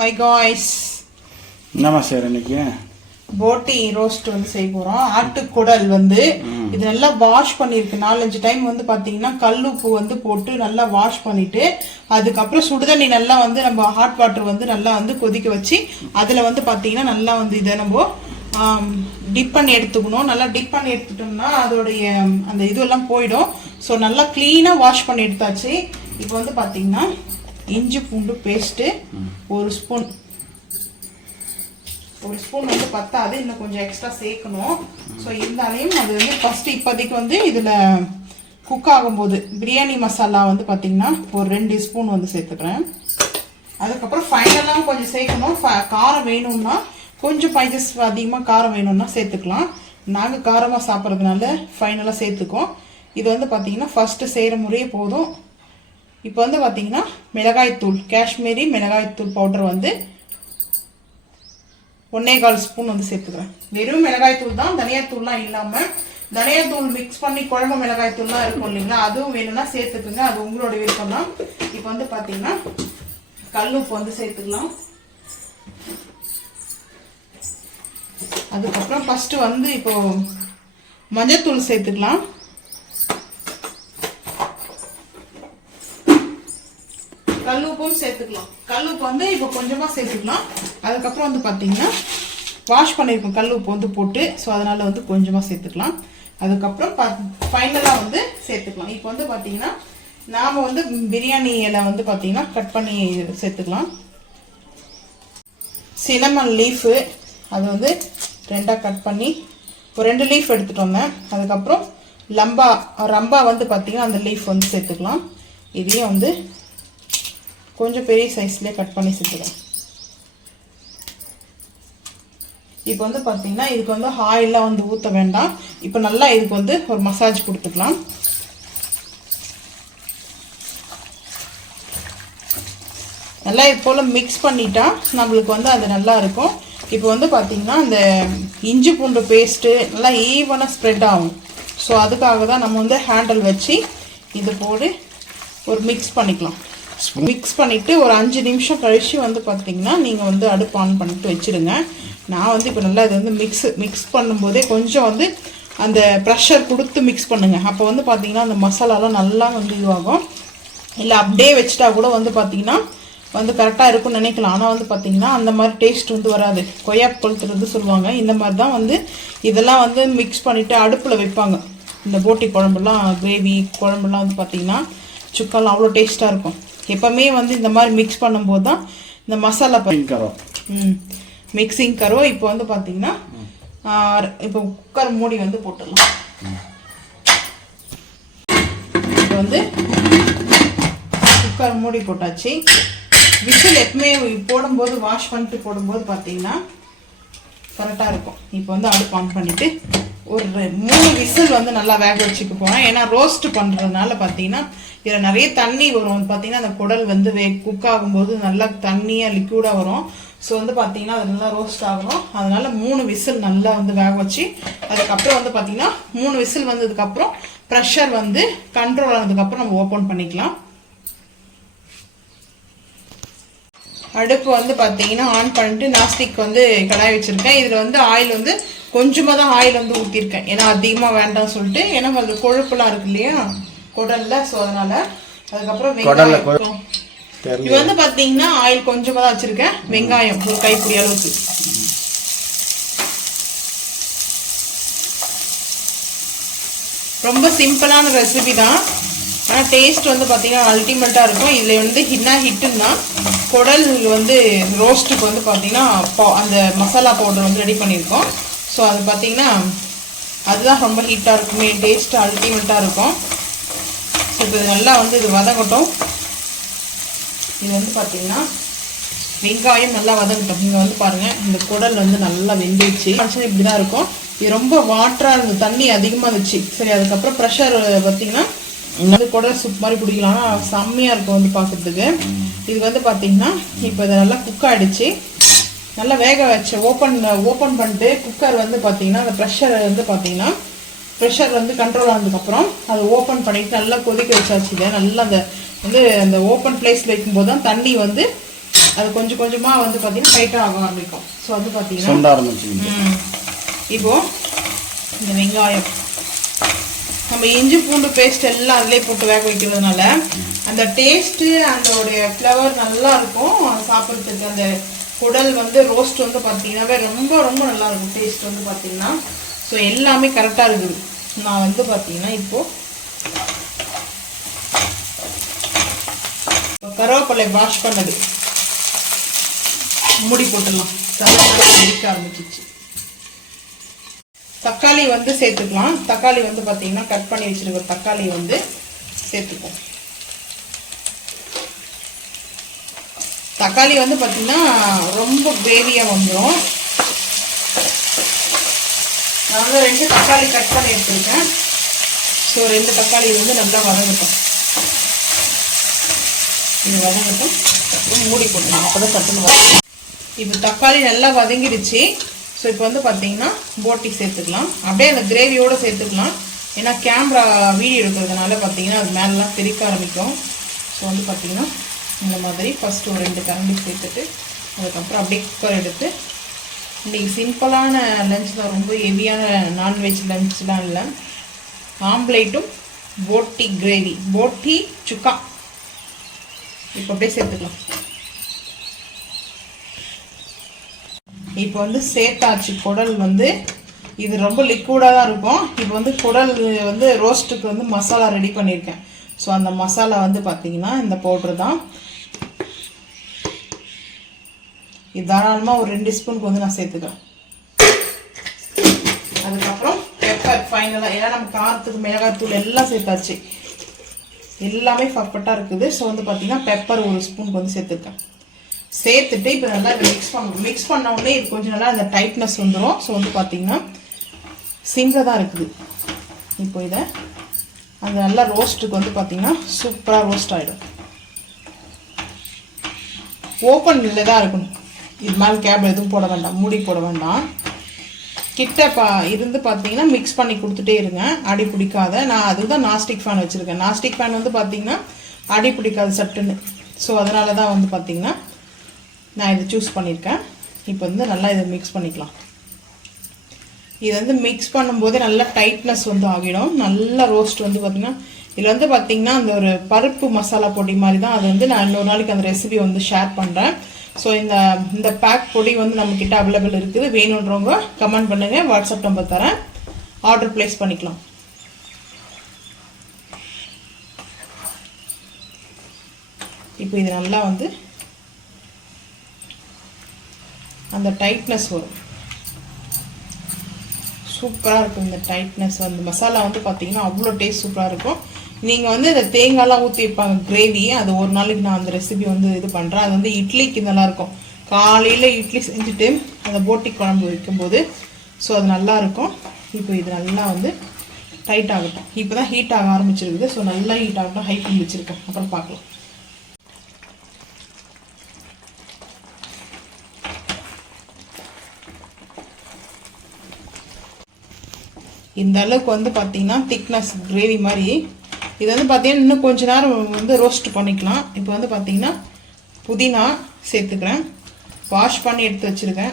Hi guys, என்னம்மா sir இன்னைக்கு போட்டி ரோஸ்ட் வந்து செய்ய போறோம். ஆட்டுக்குடல் வந்து இது நல்லா வாஷ் பண்ணிருக்கு. 4-5 டைம் வந்து பாத்தீங்கன்னா கல்லுப்பு வந்து போட்டு நல்லா வாஷ் பண்ணிட்டு அதுக்கப்புறம் சுடுதண்ணி நல்லா வந்து நம்ம ஹாட் வாட்டர் வந்து நல்லா வந்து கொதிக்க வச்சு அதுல வந்து பாத்தீங்கன்னா நல்லா வந்து இதை நம்ம டிப் பண்ணி எடுத்துக்கணும். நல்லா டிப் பண்ணி எடுத்துட்டோம்னா அதோடைய அந்த இதுவெல்லாம் போயிடும். ஸோ நல்லா கிளீனா வாஷ் பண்ணி எடுத்தாச்சு. இப்போ வந்து பாத்தீங்கன்னா இஞ்சி பூண்டு பேஸ்ட்டு ஒரு ஸ்பூன் வந்து பத்தாது, இன்னும் கொஞ்சம் எக்ஸ்ட்ரா சேர்க்கணும். ஸோ இருந்தாலையும் அது வந்து ஃபஸ்ட்டு இப்போதைக்கு வந்து இதில் குக் ஆகும்போது பிரியாணி மசாலா வந்து பார்த்திங்கன்னா ஒரு 2 ஸ்பூன் வந்து சேர்த்துக்கிறேன். அதுக்கப்புறம் ஃபைனலாக கொஞ்சம் சேர்க்கணும். காரம் வேணும்னா கொஞ்சம் பைசஸ் அதிகமாக காரம் வேணும்னா சேர்த்துக்கலாம். நாங்கள் காரமாக சாப்பிட்றதுனால ஃபைனலாக சேர்த்துக்கோம். இது வந்து பார்த்திங்கன்னா ஃபஸ்ட்டு செய்கிற முறையே போதும். இப்போ வந்து பார்த்திங்கன்னா மிளகாய்த்தூள், காஷ்மீரி மிளகாய்த்தூள் பவுடர் வந்து 1.25 ஸ்பூன் வந்து சேர்த்துக்கிறேன். வெறும் மிளகாய்த்தூள் தான், தனியாத்தூள்லாம் இல்லாமல். தனியாத்தூள் மிக்ஸ் பண்ணி குழம்பு மிளகாய்த்தூள்லாம் இருக்கும் இல்லைங்களா, அதுவும் வேணும்னா சேர்த்துக்குங்க, அது உங்களோட விருப்பம் தான். இப்போ வந்து பார்த்தீங்கன்னா கல்லுப்பு வந்து சேர்த்துக்கலாம். அதுக்கப்புறம் ஃபஸ்ட்டு வந்து இப்போ மஞ்சத்தூள் சேர்த்துக்கலாம். கல்லுப்பும் சேர்த்துக்கலாம். கல்லுப்பு வந்து இப்போ கொஞ்சமாக சேர்த்துக்கலாம். அதுக்கப்புறம் வந்து பார்த்தீங்கன்னா வாஷ் பண்ணியிருக்கோம் கல்லுப்பு வந்து போட்டு, ஸோ அதனால் வந்து கொஞ்சமாக சேர்த்துக்கலாம். அதுக்கப்புறம் ஃபைனலாக வந்து சேர்த்துக்கலாம். இப்போ வந்து பார்த்தீங்கன்னா நாம் வந்து பிரியாணி இலை வந்து பார்த்தீங்கன்னா கட் பண்ணி சேர்த்துக்கலாம். சினமன் லீஃபு அது வந்து 2ஆக கட் பண்ணி ஒரு 2 லீஃப் எடுத்துகிட்டு வந்தேன். அதுக்கப்புறம் ரம்பா வந்து பார்த்தீங்கன்னா அந்த லீஃப் வந்து சேர்த்துக்கலாம். இதையும் வந்து கொஞ்சம் பெரிய சைஸ்லேயே கட் பண்ணி சேர்த்துக்கலாம். இப்போ வந்து பார்த்தீங்கன்னா இதுக்கு வந்து ஆயிலெலாம் வந்து ஊற்ற வேண்டாம். இப்போ நல்லா இதுக்கு வந்து ஒரு மசாஜ் கொடுத்துக்கலாம். நல்லா இது போல் மிக்ஸ் பண்ணிட்டா நம்மளுக்கு வந்து அது நல்லா இருக்கும். இப்போ வந்து பார்த்தீங்கன்னா அந்த இஞ்சி பூண்டு பேஸ்ட்டு நல்லா ஈவனாக ஸ்ப்ரெட் ஆகும். ஸோ அதுக்காக தான் நம்ம வந்து ஹேண்டில் வச்சு இது போட்டு ஒரு மிக்ஸ் பண்ணிக்கலாம். மிக்ஸ் பண்ணிவிட்டு ஒரு 5 நிமிஷம் கழித்து வந்து பார்த்தீங்கன்னா நீங்கள் வந்து அடுப்பு ஆன் பண்ணிட்டு வச்சுருங்க. நான் வந்து இப்போ நல்லா இது வந்து மிக்ஸ் பண்ணும்போதே கொஞ்சம் வந்து அந்த ப்ரெஷர் கொடுத்து மிக்ஸ் பண்ணுங்கள். அப்போ வந்து பார்த்தீங்கன்னா அந்த மசாலாலாம் நல்லா வந்து இதுவாகும். இல்லை அப்படியே வச்சுட்டா கூட வந்து பார்த்தீங்கன்னா வந்து கரெக்டாக இருக்கும்னு நினைக்கலாம். ஆனால் வந்து பார்த்தீங்கன்னா அந்த மாதிரி டேஸ்ட் வந்து வராது. கொய்யா கொளுத்துறது சொல்லுவாங்க. இந்த மாதிரி தான் வந்து இதெல்லாம் வந்து மிக்ஸ் பண்ணிவிட்டு அடுப்பில் வைப்பாங்க. இந்த போட்டி குழம்புலாம், கிரேவி குழம்புலாம் வந்து பார்த்தீங்கன்னா சுக்காலாம் அவ்வளோ டேஸ்ட்டாக இருக்கும். எப்பவுமே வந்து இந்த மாதிரி மிக்ஸ் பண்ணும்போது தான் இந்த மசாலா மிக்சிங் கரோ. இப்போ வந்து பார்த்தீங்கன்னா இப்போ குக்கர் மூடி வந்து போட்டுடலாம். இப்போ வந்து குக்கர் மூடி போட்டாச்சு. விசில் எப்பவுமே போடும்போது வாஷ் பண்ணிட்டு போடும்போது பார்த்தீங்கன்னா கரெக்டாக இருக்கும். இப்போ வந்து அடுப்பு ஆன் பண்ணிவிட்டு ஒரு 3 விசில் வந்து நல்லா வேக வச்சுக்க போகிறேன். ஏன்னா ரோஸ்ட் பண்ணுறதுனால பார்த்தீங்கன்னா இதில் நிறைய தண்ணி வரும். பார்த்தீங்கன்னா அந்த குடல் வந்து குக் ஆகும்போது நல்லா தண்ணியாக லிக்யூடாக வரும். ஸோ வந்து பார்த்தீங்கன்னா அது நல்லா ரோஸ்ட் ஆகணும். அதனால் 3 விசில் நல்லா வந்து வேக வச்சு அதுக்கப்புறம் வந்து பார்த்தீங்கன்னா 3 விசில் வந்ததுக்கப்புறம் ப்ரெஷர் வந்து கண்ட்ரோல் ஆனதுக்கப்புறம் நம்ம ஓப்பன் பண்ணிக்கலாம். அடுப்பு வந்து பார்த்தீங்கன்னா ஆன் பண்ணிட்டு நாஸ்டிக் வந்து கடாய் வச்சுருக்கேன். இதில் வந்து ஆயில் வந்து கொஞ்சமாக தான் ஆயில் வந்து ஊற்றிருக்கேன். ஏன்னா அதிகமாக வேண்டாம்னு சொல்லிட்டு, ஏன்னா அது கொழுப்புலாம் இருக்கு இல்லையா குடல்ல, ஸோ அதனால். அதுக்கப்புறம் வெங்காயம் இது வந்து பார்த்தீங்கன்னா ஆயில் கொஞ்சமாக தான் வச்சுருக்கேன். வெங்காயம் ஒரு கைப்பிடி அளவுக்கு. ரொம்ப சிம்பிளான ரெசிபி தான், ஆனால் டேஸ்ட் வந்து பார்த்தீங்கன்னா அல்டிமேட்டாக இருக்கும். இதில் வந்து ஹிட்டுன்னா குடல் வந்து ரோஸ்ட்டுக்கு வந்து பார்த்தீங்கன்னா அந்த மசாலா பவுடர் வந்து ரெடி பண்ணியிருக்கோம். ஸோ அது பார்த்தீங்கன்னா அதுதான் ரொம்ப ஹீட்டாக இருக்குமே, டேஸ்ட் அல்டிமேட்டாக இருக்கும். ஸோ இப்போ நல்லா வந்து இது வதங்கட்டும். இது வந்து பார்த்தீங்கன்னா வெங்காயம் நல்லா வதங்கட்டும். இங்கே வந்து பாருங்கள், இந்த குடல் வந்து நல்லா வெந்துச்சு. இப்படி தான் இருக்கும். இது ரொம்ப வாட்டராக இருந்தது, தண்ணி அதிகமாக இருந்துச்சு. சரி, அதுக்கப்புறம் ப்ரெஷர் பார்த்தீங்கன்னா இது குடல் சூப் மாதிரி பிடிக்கலாம், செம்மையாக இருக்கும் வந்து பார்க்குறதுக்கு. இது வந்து பார்த்தீங்கன்னா இப்போ இதை நல்லா குக் ஆகிடுச்சு. நல்லா வேக வச்சு ஓப்பன் பண்ணிட்டு குக்கர் வந்து பார்த்தீங்கன்னா அந்த ப்ரெஷர் வந்து பார்த்தீங்கன்னா ப்ரெஷர் வந்து கண்ட்ரோல் ஆனதுக்கப்புறம் அதை ஓப்பன் பண்ணிவிட்டு நல்லா கொதிக்க வச்சாச்சு. இதை நல்லா அந்த வந்து அந்த ஓப்பன் பிளேஸில் வைக்கும்போது தான் தண்ணி வந்து அது கொஞ்சம் கொஞ்சமாக வந்து பார்த்தீங்கன்னா டைட்டாக ஆக ஆரம்பிக்கும். ஸோ வந்து பார்த்தீங்கன்னா சொந்த ஆரம்பிச்சு. இப்போ இந்த வெங்காயம் நம்ம இஞ்சி பூண்டு பேஸ்ட் எல்லாம் அதிலே போட்டு வேக வைக்கிறதுனால அந்த டேஸ்ட்டு அதோடைய ஃப்ளவர் நல்லா இருக்கும். சாப்பிட்றதுக்கு அந்த குடல் வந்து ரோஸ்ட் வந்து பார்த்தீங்கன்னாவே ரொம்ப ரொம்ப நல்லா இருக்கும். டேஸ்ட் வந்து பார்த்தீங்கன்னா ஸோ எல்லாமே கரெக்டாக இருக்குது. நான் வந்து பார்த்தீங்கன்னா இப்போ கருவேப்பிலை வாஷ் பண்ணது மூடி போட்டுடலாம். வெடிக்க ஆரம்பிச்சிச்சு. தக்காளி வந்து சேர்த்துக்கலாம். தக்காளி வந்து பார்த்தீங்கன்னா கட் பண்ணி வச்சிருக்க தக்காளி வந்து சேர்த்துப்போம். தக்காளி வந்து பார்த்தீங்கன்னா ரொம்ப கிரேவியாக வந்துடும். நான் வந்து 2 தக்காளி கட் பண்ணி எடுத்துருக்கேன். ஸோ 2 தக்காளி வந்து நல்லா வதங்கட்டும். இது வதங்கட்டும். மூடி போட்டுக்கலாம். அப்போ தான் சட்டுன்னு வதங்கும். இப்போ தக்காளி நல்லா வதங்கிடுச்சு. ஸோ இப்போ வந்து பார்த்தீங்கன்னா போட்டி சேர்த்துக்கலாம். அப்படியே அந்த கிரேவியோடு சேர்த்துக்கலாம். ஏன்னா கேமரா வீடியோ எடுக்கிறதுனால பார்த்தீங்கன்னா அது மேலெலாம் தெறிக்க ஆரம்பிக்கும். ஸோ வந்து பார்த்தீங்கன்னா இந்த மாதிரி ஃபஸ்ட்டு ஒரு 2 கரண்டி சேர்த்துட்டு அதுக்கப்புறம் அப்படியே குக்கர் எடுத்து இன்றைக்கி சிம்பிளான லஞ்ச் தான். ரொம்ப ஹெவியான நான்வெஜ் லஞ்ச்லாம் இல்லை. ஆம்லேட்டும் போட்டி கிரேவி, போட்டி சுக்கா இப்போ அப்படியே சேர்த்துக்கலாம். இப்போ வந்து சேர்த்தாச்சு. குடல் வந்து இது ரொம்ப லிக்விடாக தான் இருக்கும். இப்போ வந்து குடல் வந்து ரோஸ்ட்டுக்கு வந்து மசாலா ரெடி பண்ணியிருக்கேன். ஸோ அந்த மசாலா வந்து பார்த்தீங்கன்னா இந்த பவுட்ரு தான். இது தாராளமாக ஒரு 2 ஸ்பூனுக்கு வந்து நான் சேர்த்துக்கிறேன். அதுக்கப்புறம் பெப்பர் ஃபைனலாக, ஏன்னா நம்ம காரத்துக்கு மிளகாய்த்தூள் எல்லாம் சேர்த்தாச்சு. எல்லாமே பர்ஃபெக்டாக இருக்குது. ஸோ வந்து பார்த்தீங்கன்னா பெப்பர் 1 ஸ்பூனுக்கு வந்து சேர்த்துருக்கேன். சேர்த்துட்டு இப்போ நல்லா மிக்ஸ் பண்ணணும். மிக்ஸ் பண்ண உடனே இது கொஞ்சம் நல்லா அந்த டைட்னஸ் வந்துடும். ஸோ வந்து பார்த்தீங்கன்னா சிம்மில் தான் இருக்குது. இப்போ இதை அந்த நல்லா ரோஸ்ட்டுக்கு வந்து பார்த்தீங்கன்னா சூப்பராக ரோஸ்ட் ஆகிடும். ஓப்பனில் தான் இருக்கணும். இது மேலே கேப் எதுவும் போட வேண்டாம், மூடி போட வேண்டாம். கிட்ட இருந்து பார்த்தீங்கன்னா மிக்ஸ் பண்ணி கொடுத்துட்டே இருங்க, அடி பிடிக்காத. நான் அதுதான் நாஸ்டிக் ஃபேன் வச்சுருக்கேன். நாஸ்டிக் ஃபேன் வந்து பார்த்தீங்கன்னா அடி பிடிக்காது சட்டுன்னு. ஸோ அதனால தான் வந்து பார்த்தீங்கன்னா நான் இதை சூஸ் பண்ணியிருக்கேன். இப்போ வந்து நல்லா இதை மிக்ஸ் பண்ணிக்கலாம். இது வந்து மிக்ஸ் பண்ணும்போது நல்லா டைட்னஸ் வந்து ஆகிடும். நல்லா ரோஸ்ட் வந்து பார்த்திங்கன்னா இதில் வந்து பார்த்திங்கன்னா அந்த ஒரு பருப்பு மசாலா பொடி மாதிரி தான். அது வந்து நான் இன்னொரு நாளைக்கு அந்த ரெசிபி வந்து ஷேர் பண்ணுறேன். ஸோ இந்த பேக் பொடி வந்து நம்மக்கிட்ட அவைலபிள் இருக்குது. வேணுன்றவங்க கமெண்ட் பண்ணுங்கள், வாட்ஸ்அப் நம்பர் தரேன், ஆர்டர் ப்ளேஸ் பண்ணிக்கலாம். இப்போ இது நல்லா வந்து அந்த டைட்னஸ் வரும். சூப்பராக இருக்கும் இந்த டைட்னஸ். அந்த மசாலா வந்து பார்த்தீங்கன்னா அவ்வளோ டேஸ்ட் சூப்பராக இருக்கும். நீங்கள் வந்து இந்த தேங்காய்லாம் ஊற்றி வைப்பாங்க கிரேவி, அது ஒரு நாளைக்கு நான் அந்த ரெசிபி வந்து இது பண்ணுறேன். அது வந்து இட்லிக்கு நல்லாயிருக்கும். காலையில் இட்லி செஞ்சுட்டு அந்த போட்டி குழம்பு வைக்கும்போது ஸோ அது நல்லாயிருக்கும். இப்போ இது நல்லா வந்து டைட் ஆகட்டும். இப்போ தான் ஹீட் ஆக ஆரம்பிச்சிருக்குது. ஸோ நல்லா ஹீட் ஆகட்டும். ஹை பண்ணி வச்சுருக்கேன், அப்புறம் பார்க்கலாம். இந்த அளவுக்கு வந்து பார்த்தீங்கன்னா திக்னஸ் கிரேவி மாதிரி. இது வந்து பார்த்தீங்கன்னா இன்னும் கொஞ்ச நேரம் வந்து ரோஸ்ட் பண்ணிக்கலாம். இப்போ வந்து பார்த்தீங்கன்னா புதினா சேர்த்துக்கிறேன், வாஷ் பண்ணி எடுத்து வச்சுருக்கேன்.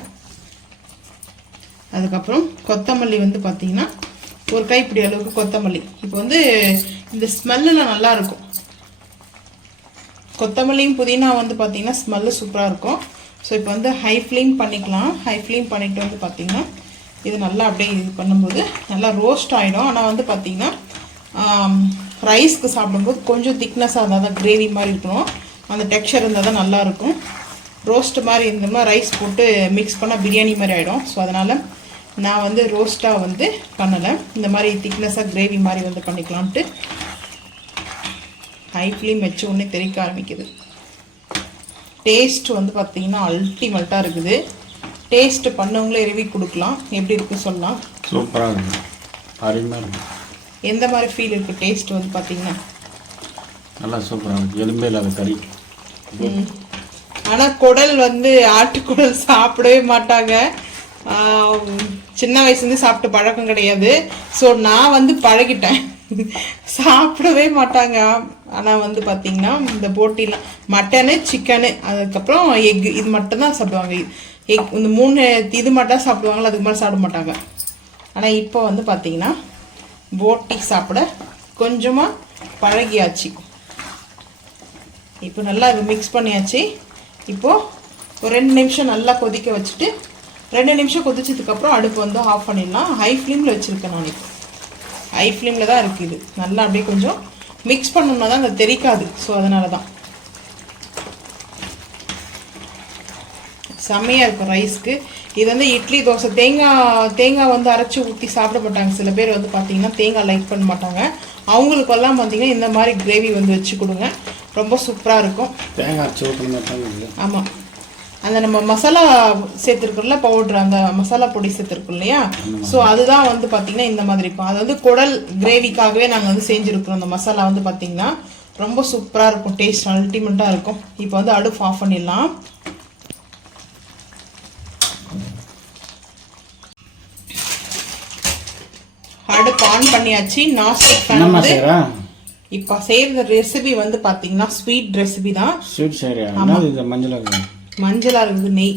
அதுக்கப்புறம் கொத்தமல்லி வந்து பார்த்தீங்கன்னா ஒரு கைப்பிடி அளவுக்கு கொத்தமல்லி. இப்போ வந்து இந்த ஸ்மெல்லாம் நல்லாயிருக்கும். கொத்தமல்லியும் புதினா வந்து பார்த்தீங்கன்னா ஸ்மெல்லு சூப்பராக இருக்கும். ஸோ இப்போ வந்து ஹை ஃப்ளேம் பண்ணிக்கலாம். ஹை ஃப்ளேம் பண்ணிவிட்டு வந்து பார்த்தீங்கன்னா இது நல்லா அப்படியே இது பண்ணும்போது நல்லா ரோஸ்ட் ஆகிடும். ஆனால் வந்து பார்த்திங்கன்னா ரைஸ்க்கு சாப்பிடும்போது கொஞ்சம் திக்னஸாக இருந்தால் தான், கிரேவி மாதிரி இருக்கணும், அந்த டெக்ஸ்சர் இருந்தால் தான் நல்லாயிருக்கும். ரோஸ்ட் மாதிரி இருந்தோம்னா ரைஸ் போட்டு மிக்ஸ் பண்ணால் பிரியாணி மாதிரி ஆகிடும். ஸோ அதனால் நான் வந்து ரோஸ்ட்டாக வந்து பண்ணலை, இந்த மாதிரி திக்னஸாக கிரேவி மாதிரி வந்து பண்ணிக்கலான்ட்டு ஹை ஃப்ளேம் வச்சு உடனே தெறிக்க ஆரம்பிக்குது. டேஸ்ட் வந்து பார்த்திங்கன்னா அல்டிமேட்டாக இருக்குது. டேஸ்ட் பண்ணவங்களே ரிவ்யூ கொடுக்கலாம், எப்படி இருக்குது சொல்லலாம். சூப்பராக இருக்குது, அருமையாக இருக்குது. எந்த மாதிரி ஃபீல் இருக்குது டேஸ்ட் வந்து பார்த்தீங்கன்னா? நல்லா சூப்பராக இருக்குது, எலும்பே இல்லாத கறி. ஆனால் குடல் வந்து ஆட்டுக்குடல் சாப்பிடவே மாட்டாங்க. சின்ன வயசுலேருந்து சாப்பிட்டு பழக்கம் கிடையாது. ஸோ நான் வந்து பழகிட்டேன். சாப்பிடவே மாட்டாங்க. ஆனால் வந்து பார்த்தீங்கன்னா இந்த போட்டியில் மட்டனு சிக்கனு அதுக்கப்புறம் எக் இது மட்டும்தான் சாப்பிடுவாங்க. எக் இந்த 3 இது மட்டும் சாப்பிடுவாங்களா, அதுக்கு மேலே சாப்பிட மாட்டாங்க. ஆனால் இப்போ வந்து பார்த்தீங்கன்னா போட்டி சாப்பிட கொஞ்சமாக பழகியாச்சு. இப்போ நல்லா இது மிக்ஸ் பண்ணியாச்சு. இப்போது ஒரு 2 நிமிஷம் நல்லா கொதிக்க வச்சுட்டு 2 நிமிஷம் கொதிச்சதுக்கப்புறம் அடுப்பு வந்து ஆஃப் பண்ணிடலாம். ஹை ஃப்ளேமில் வச்சுருக்கேன் நான். இப்போ ஹை ஃப்ளேமில் தான் இருக்குது. நல்லா அப்படியே கொஞ்சம் மிக்ஸ் பண்ணோம்னா தான் அது தெரிக்காது. ஸோ அதனால தான் செம்மையாக இருக்கும் ரைஸ்க்கு. இது வந்து இட்லி தோசை தேங்காய் வந்து அரைச்சி ஊற்றி சாப்பிட மாட்டாங்க சில பேர். வந்து பார்த்தீங்கன்னா தேங்காய் லைக் பண்ண மாட்டாங்க. அவங்களுக்கெல்லாம் பார்த்தீங்கன்னா இந்த மாதிரி கிரேவி வந்து வச்சு கொடுங்க, ரொம்ப சூப்பராக இருக்கும். தேங்காய் ஆமாம், அந்த நம்ம மசாலா சேர்த்துருக்கோம்ல பவுட்ரு, அந்த மசாலா பொடி சேர்த்துருக்கோம் இல்லையா, ஸோ அதுதான் வந்து பார்த்தீங்கன்னா இந்த மாதிரி இருக்கும். அது வந்து குடல் கிரேவிக்காகவே நாங்கள் வந்து செஞ்சுருக்கிறோம். அந்த மசாலா வந்து பார்த்தீங்கன்னா ரொம்ப சூப்பராக இருக்கும், டேஸ்ட் அல்டிமேட்டாக இருக்கும். இப்போ வந்து அடுப்பு ஆஃப் பண்ணிடலாம். அடுப்பு ஆன் பண்ணியாச்சு. நாஸ்டிக் பேன் வந்து இப்போ செய்கிற ரெசிபி வந்து பார்த்தீங்கன்னா ஸ்வீட் ரெசிபி தான். ஸ்வீட் சரியா? மஞ்சளா இருக்குது, நெய்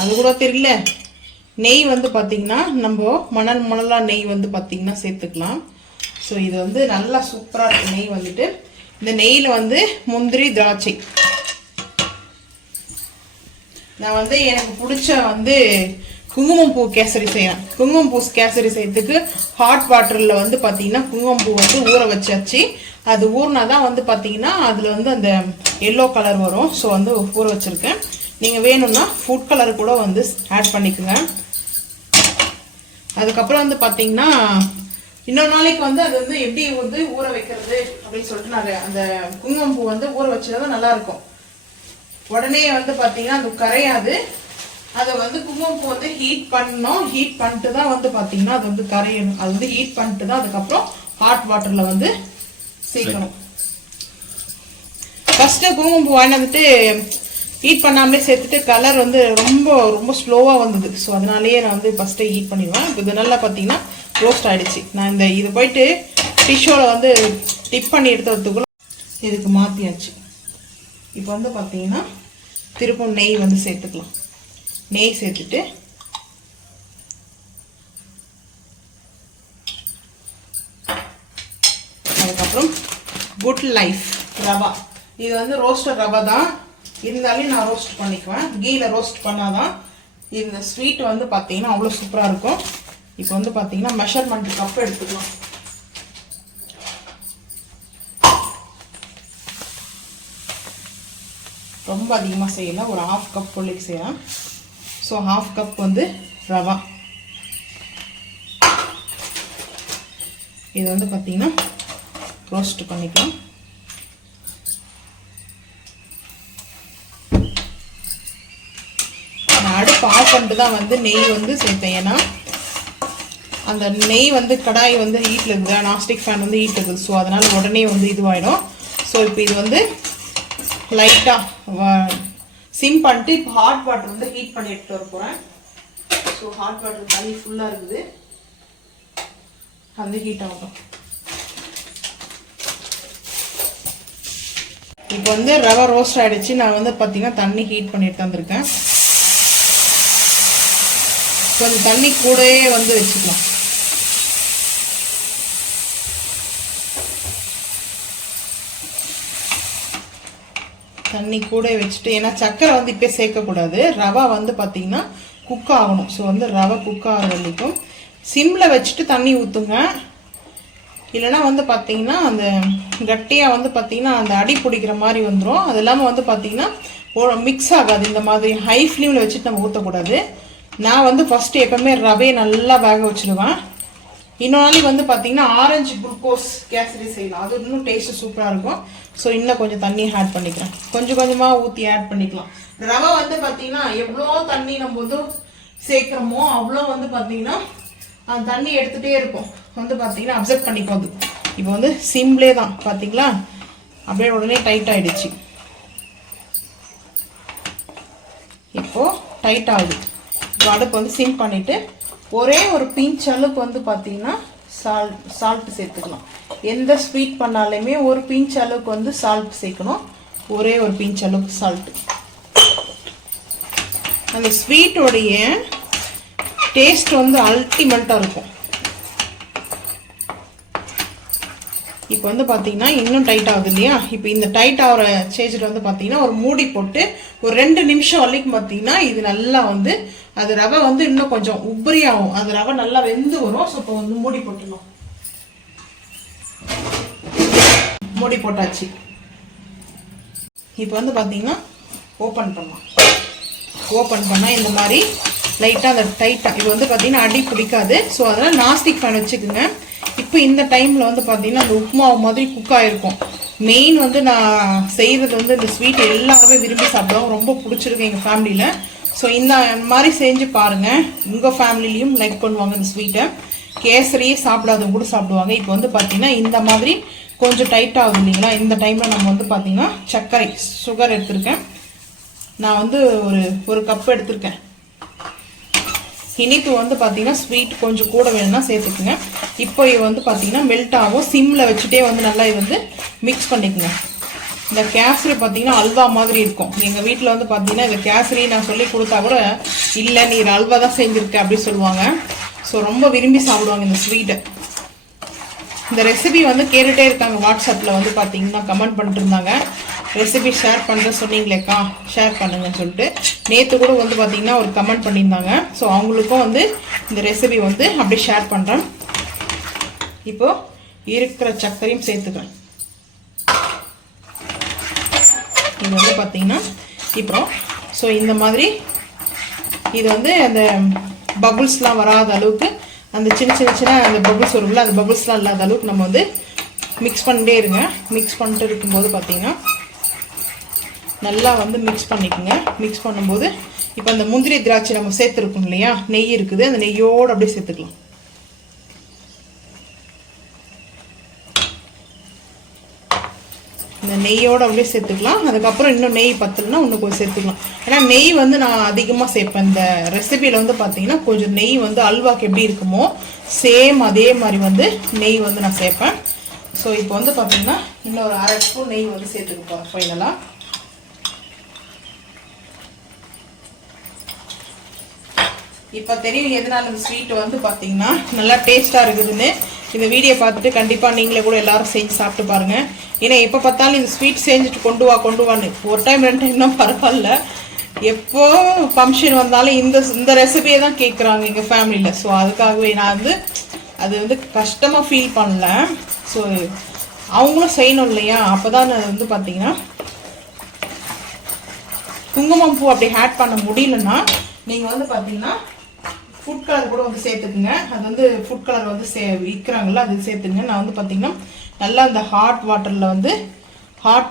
அது கூட தெரியல. நெய் வந்து பார்த்தீங்கன்னா நம்ம மணலா நெய் வந்து பார்த்தீங்கன்னா சேர்த்துக்கலாம். ஸோ இது வந்து நல்லா சூப்பராக இருக்கும். நெய் வந்துட்டு இந்த நெய்யில் வந்து முந்திரி திராட்சை நான் வந்து எனக்கு பிடிச்ச வந்து குங்குமப்பூ கேசரி செய்யலாம். குங்குமப்பூ கேசரி செய்யறதுக்கு ஹாட் வாட்டரில் வந்து பார்த்தீங்கன்னா குங்குமப்பூ வந்து ஊற வச்சாச்சு. அது ஊறினா தான் வந்து பார்த்தீங்கன்னா அதில் வந்து அந்த எல்லோ கலர் வரும். ஸோ வந்து ஊற வச்சுருக்கேன். நீங்கள் வேணும்னா ஃபுட் கலர் கூட வந்து ஆட் பண்ணிக்கோங்க. அதுக்கப்புறம் வந்து பார்த்தீங்கன்னா இன்னொரு நாளைக்கு வந்து அது வந்து எப்படி வந்து ஊற வைக்கிறது அப்படின்னு சொல்லிட்டு நான் அந்த குங்குமப்பூ வந்து ஊற வச்சது நல்லாயிருக்கும். உடனே வந்து பார்த்தீங்கன்னா அது கரையாது. அதை வந்து குங்குமப்பூ வந்து ஹீட் பண்ணணும். ஹீட் பண்ணிட்டு தான் வந்து பார்த்தீங்கன்னா அது வந்து கரையணும். அது வந்து ஹீட் பண்ணிட்டு தான் அதுக்கப்புறம் ஹாட் வாட்டரில் வந்து சேர்க்கணும். ஃபஸ்ட்டு குங்குமப்பூ வாங்கி வந்துட்டு ஹீட் பண்ணாமலே சேர்த்துட்டு கலர் வந்து ரொம்ப ரொம்ப ஸ்லோவாக வந்தது. ஸோ அதனாலேயே நான் வந்து ஃபஸ்ட்டே ஹீட் பண்ணிடுவேன். இப்போ இது நல்லா பார்த்தீங்கன்னா ரோஸ்ட் ஆகிடுச்சு. நான் இந்த இது போயிட்டு டிஷ்யூவில் வந்து டிப் பண்ணி எடுத்துறதுக்குள்ள இதுக்கு மாற்றியாச்சு. இப்போ வந்து பார்த்தீங்கன்னா திரும்ப நெய் வந்து சேர்த்துக்கலாம். நெய் சேர்த்துட்டு அதுக்கப்புறம் குட் லைஃப் ரவா. இது வந்து ரோஸ்டர் ரவா தான் இருந்தாலும் நான் ரோஸ்ட் பண்ணிக்குவேன். கீயில் ரோஸ்ட் பண்ணாதான் இந்த ஸ்வீட் வந்து பார்த்தீங்கன்னா அவ்வளோ சூப்பராக இருக்கும். இப்போ வந்து பார்த்தீங்கன்னா மெஷர்மெண்ட் கப் எடுத்துக்கலாம். ரொம்ப அதிகமாக செய்யலாம், ஒரு 1/2 கப் பொருளுக்கு செய்யலாம். ஸோ 1/2 கப் வந்து ரவா. இது வந்து பார்த்தீங்கன்னா ரோஸ்ட் பண்ணிக்கலாம். நான் அடுப்பு ஆஃப் பண்ணிட்டு தான் வந்து நெய் வந்து சேர்த்தேன். ஏன்னா அந்த நெய் வந்து கடாய் வந்து ஹீட்டில் இருக்குது, நாஸ்டிக் ஃபேன் வந்து ஹீட்டில் இருக்குது. ஸோ அதனால் உடனே வந்து இதுவாகிடும். ஸோ இப்போ இது வந்து லைட்டாக சிம் பண்ணிட்டு இப்போ ஹாட் வாட்டர் வந்து ஹீட் பண்ணி எடுத்துட்டு வர போகிறேன். ஸோ ஹாட் வாட்டர் தண்ணி ஃபுல்லாக இருக்குது, வந்து ஹீட் ஆகட்டும். இப்போ வந்து ரவை ரோஸ்ட் ஆகிடுச்சு. நான் வந்து பார்த்தீங்கன்னா தண்ணி ஹீட் பண்ணிட்டு வந்திருக்கேன். கொஞ்சம் தண்ணி கூடவே வந்து வச்சுக்கலாம். தண்ணி கூட வச்சுட்டு, ஏன்னா சக்கரை வந்து இப்போ சேர்க்கக்கூடாது, ரவை வந்து பார்த்தீங்கன்னா குக் ஆகணும். ஸோ வந்து ரவை குக் ஆகிற வரைக்கும் சிம்மில் வச்சுட்டு தண்ணி ஊற்றுங்க. இல்லைனா வந்து பார்த்தீங்கன்னா அந்த கட்டியாக வந்து பார்த்தீங்கன்னா அந்த அடி பிடிக்கிற மாதிரி வந்துடும். அது இல்லாமல் வந்து பார்த்தீங்கன்னா மிக்ஸ் ஆகாது. இந்த மாதிரி ஹை ஃப்ளேமில் வச்சுட்டு நம்ம ஊற்றக்கூடாது. நான் வந்து ஃபஸ்ட்டு எப்போவுமே ரவையை நல்லா வேக வச்சுடுவேன். இன்னொரு நாளைக்கு வந்து பார்த்தீங்கன்னா ஆரஞ்சு குளுக்கோஸ் கேசரி செய்யலாம், அது இன்னும் டேஸ்ட்டு சூப்பராக இருக்கும். ஸோ இன்னும் கொஞ்சம் தண்ணி ஆட் பண்ணிக்கிறேன். கொஞ்சம் கொஞ்சமாக ஊற்றி ஆட் பண்ணிக்கலாம். ரவை வந்து பார்த்தீங்கன்னா எவ்வளோ தண்ணி நம்ம வந்து சேர்க்குறோமோ அவ்வளோ வந்து பார்த்தீங்கன்னா அந்த தண்ணி எடுத்துகிட்டே இருக்கும், வந்து பார்த்தீங்கன்னா அப்சர்வ் பண்ணிக்கோது. இப்போ வந்து சிம்லே தான் பார்த்தீங்களா, அப்படியே உடனே டைட் ஆகிடுச்சு. இப்போது டைட் ஆகுது. இப்போ அடுப்பு வந்து சிம் பண்ணிவிட்டு ஒரே ஒரு பிஞ்ச் அளவுக்கு வந்து பார்த்தீங்கன்னா சால்ட் சேர்த்துக்கலாம். எந்த ஸ்வீட் பண்ணாலுமே ஒரு பிஞ்ச் அளவுக்கு வந்து சால்ட் சேர்க்கணும். ஒரே ஒரு பிஞ்ச் அளவுக்கு சால்ட். அந்த ஸ்வீட்டோடைய டேஸ்ட் வந்து அல்டிமேட்டாக இருக்கும். இப்போ வந்து பார்த்தீங்கன்னா இன்னும் டைட் ஆகுது இல்லையா? இப்போ இந்த டைட் ஆகிற ஸ்டேஜில் வந்து பார்த்தீங்கன்னா ஒரு மூடி போட்டு ஒரு 2 நிமிஷம் வரைக்கும் பார்த்தீங்கன்னா இது நல்லா வந்து அது ரவை வந்து இன்னும் கொஞ்சம் உபரி ஆகும். அது ரவை நல்லா வெந்து வரும். ஸோ இப்போ வந்து மூடி போட்டுடணும். மூடி போட்டாச்சு. இப்போ வந்து பார்த்தீங்கன்னா ஓப்பன் பண்ணலாம். ஓப்பன் பண்ணால் இந்த மாதிரி லைட்டாக அந்த டைட்டாக இது வந்து பார்த்தீங்கன்னா அடி பிடிக்காது. ஸோ அதெல்லாம் நாஸ்டிக் பேன் வச்சுக்கோங்க. இப்போ இந்த டைமில் வந்து பார்த்தீங்கன்னா அந்த உப்புமாவு மாதிரி குக் ஆகிருக்கும். மெயின் வந்து நான் செய்கிறது வந்து இந்த ஸ்வீட் எல்லாருமே விரும்பி சாப்பிடுவாங்க. ரொம்ப பிடிச்சிருக்கு எங்கள் ஃபேமிலியில். ஸோ இந்த மாதிரி செஞ்சு பாருங்கள். உங்கள் ஃபேமிலிலையும் லைக் பண்ணுவாங்க இந்த ஸ்வீட்டை. கேசரியே சாப்பிடாதவங்க கூட சாப்பிடுவாங்க. இப்போ வந்து பார்த்தீங்கன்னா இந்த மாதிரி கொஞ்சம் டைட் ஆகுது இல்லைங்களா? இந்த டைமில் நம்ம வந்து பார்த்தீங்கன்னா சர்க்கரை சுகர் எடுத்திருக்கேன். நான் வந்து ஒரு கப் எடுத்திருக்கேன். இனிப்பு வந்து பார்த்தீங்கன்னா ஸ்வீட் கொஞ்சம் கூட வேணும்னா சேர்த்துக்குங்க. இப்போ இது வந்து பார்த்தீங்கன்னா மெல்ட் ஆகும். சிம்மில் வச்சுட்டே வந்து நல்லா இது வந்து மிக்ஸ் பண்ணிக்கோங்க. இந்த கேசரி பார்த்தீங்கன்னா அல்வா மாதிரி இருக்கும். எங்கள் வீட்டில் வந்து பார்த்தீங்கன்னா இந்த கேசரி நான் சொல்லி கொடுத்தா கூட இல்லை நீ அல்வா தான் செஞ்சுருக்க அப்படி சொல்லுவாங்க. ஸோ ரொம்ப விரும்பி சாப்பிடுவாங்க இந்த ஸ்வீட்டை. இந்த ரெசிபி வந்து கேட்டுகிட்டே இருக்காங்க. வாட்ஸ்அப்பில் வந்து பார்த்தீங்கன்னா கமெண்ட் பண்ணிட்டு இருந்தாங்க. ரெசிபி ஷேர் பண்ணுற சொன்னீங்களேக்கா ஷேர் பண்ணுங்கன்னு சொல்லிட்டு நேற்று கூட வந்து பார்த்தீங்கன்னா ஒரு கமெண்ட் பண்ணியிருந்தாங்க. ஸோ அவங்களுக்கும் வந்து இந்த ரெசிபி வந்து அப்படியே ஷேர் பண்ணுறேன். இப்போது இருக்கிற சர்க்கரையும் சேர்த்துக்கிறேன். இது வந்து பார்த்தீங்கன்னா இப்போ ஸோ இந்த மாதிரி இது வந்து அந்த பபுள்ஸ்லாம் வராத அளவுக்கு அந்த சின்ன அந்த பபுள்ஸ் வரும்ல அந்த பபுள்ஸ்லாம் இல்லாத அளவுக்கு நம்ம வந்து மிக்ஸ் பண்ணிட்டே இருங்க. மிக்ஸ் பண்ணிட்டு இருக்கும்போது பார்த்தீங்கன்னா நல்லா வந்து மிக்ஸ் பண்ணிக்கோங்க. மிக்ஸ் பண்ணும்போது இப்போ அந்த முந்திரி திராட்சை நம்ம சேர்த்துருக்கோம் இல்லையா? நெய் இருக்குது. அந்த நெய்யோடு அப்படியே சேர்த்துக்கலாம். இந்த நெய்யோடு அப்படியே சேர்த்துக்கலாம். அதுக்கப்புறம் இன்னும் நெய் பத்தலைன்னா இன்னும் கொஞ்சம் சேர்த்துக்கலாம். ஏன்னா நெய் வந்து நான் அதிகமாக சேர்ப்பேன். இந்த ரெசிபியில் வந்து பார்த்தீங்கன்னா கொஞ்சம் நெய் வந்து அல்வாக்கு எப்படி இருக்குமோ சேம் அதே மாதிரி வந்து நெய் வந்து நான் சேர்ப்பேன். ஸோ இப்போ வந்து பார்த்தீங்கன்னா இன்னும் ஒரு 1/2 ஸ்பூன் நெய் வந்து சேர்த்துக்கப்போம் ஃபைனலாக. இப்போ தெரியும் எதனால இந்த ஸ்வீட் வந்து பார்த்தீங்கன்னா நல்லா டேஸ்ட்டாக இருக்குதுன்னு. இந்த வீடியோ பார்த்துட்டு கண்டிப்பாக நீங்களே கூட எல்லாரும் செஞ்சு சாப்பிட்டு பாருங்கள். ஏன்னா எப்போ பார்த்தாலும் இந்த ஸ்வீட் செஞ்சுட்டு கொண்டு வான்னு ஒரு டைம் 2 டைம்னா பரவாயில்ல. எப்போ ஃபங்க்ஷன் வந்தாலும் இந்த ரெசிபியை தான் கேட்குறாங்க எங்கள் ஃபேமிலியில். ஸோ அதுக்காகவே நான் வந்து அது வந்து கஷ்டமாக ஃபீல் பண்ணல. ஸோ அவங்களும் செய்யணும் இல்லையா? அப்போ தான் வந்து பார்த்தீங்கன்னா குங்குமம் பூ அப்படி ஆட் பண்ண முடியலன்னா நீங்கள் வந்து பார்த்தீங்கன்னா ஃபுட் கலர் கூட வந்து சேர்த்துக்குங்க. அது வந்து ஃபுட் கலர் வந்து விற்கிறாங்கல்ல அது சேர்த்துங்க. நான் வந்து பார்த்தீங்கன்னா நல்லா இந்த ஹாட்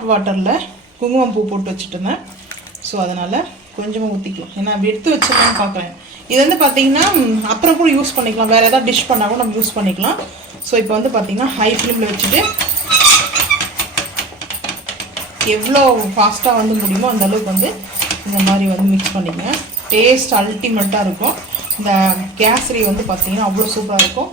வாட்டரில் குங்குமம் பூ போட்டு வச்சுட்டு இருந்தேன். ஸோ அதனால் கொஞ்சமாக ஊற்றிக்கலாம். ஏன்னா எடுத்து வச்சிடலான்னு பார்க்குறேன். இது வந்து பார்த்தீங்கன்னா அப்புறம் கூட யூஸ் பண்ணிக்கலாம். வேறு ஏதாவது டிஷ் பண்ணால் கூட நம்ம யூஸ் பண்ணிக்கலாம். ஸோ இப்போ வந்து பார்த்தீங்கன்னா ஹை ஃப்ளேமில் வச்சுட்டு எவ்வளோ ஃபாஸ்ட்டாக வந்து முடியுமோ அந்த அளவுக்கு வந்து இந்த மாதிரி வந்து மிக்ஸ் பண்ணிக்கங்க. டேஸ்ட் அல்டிமேட்டாக இருக்கும். இந்த கேசரி வந்து பார்த்தீங்கன்னா அவ்வளோ சூப்பராக இருக்கும்.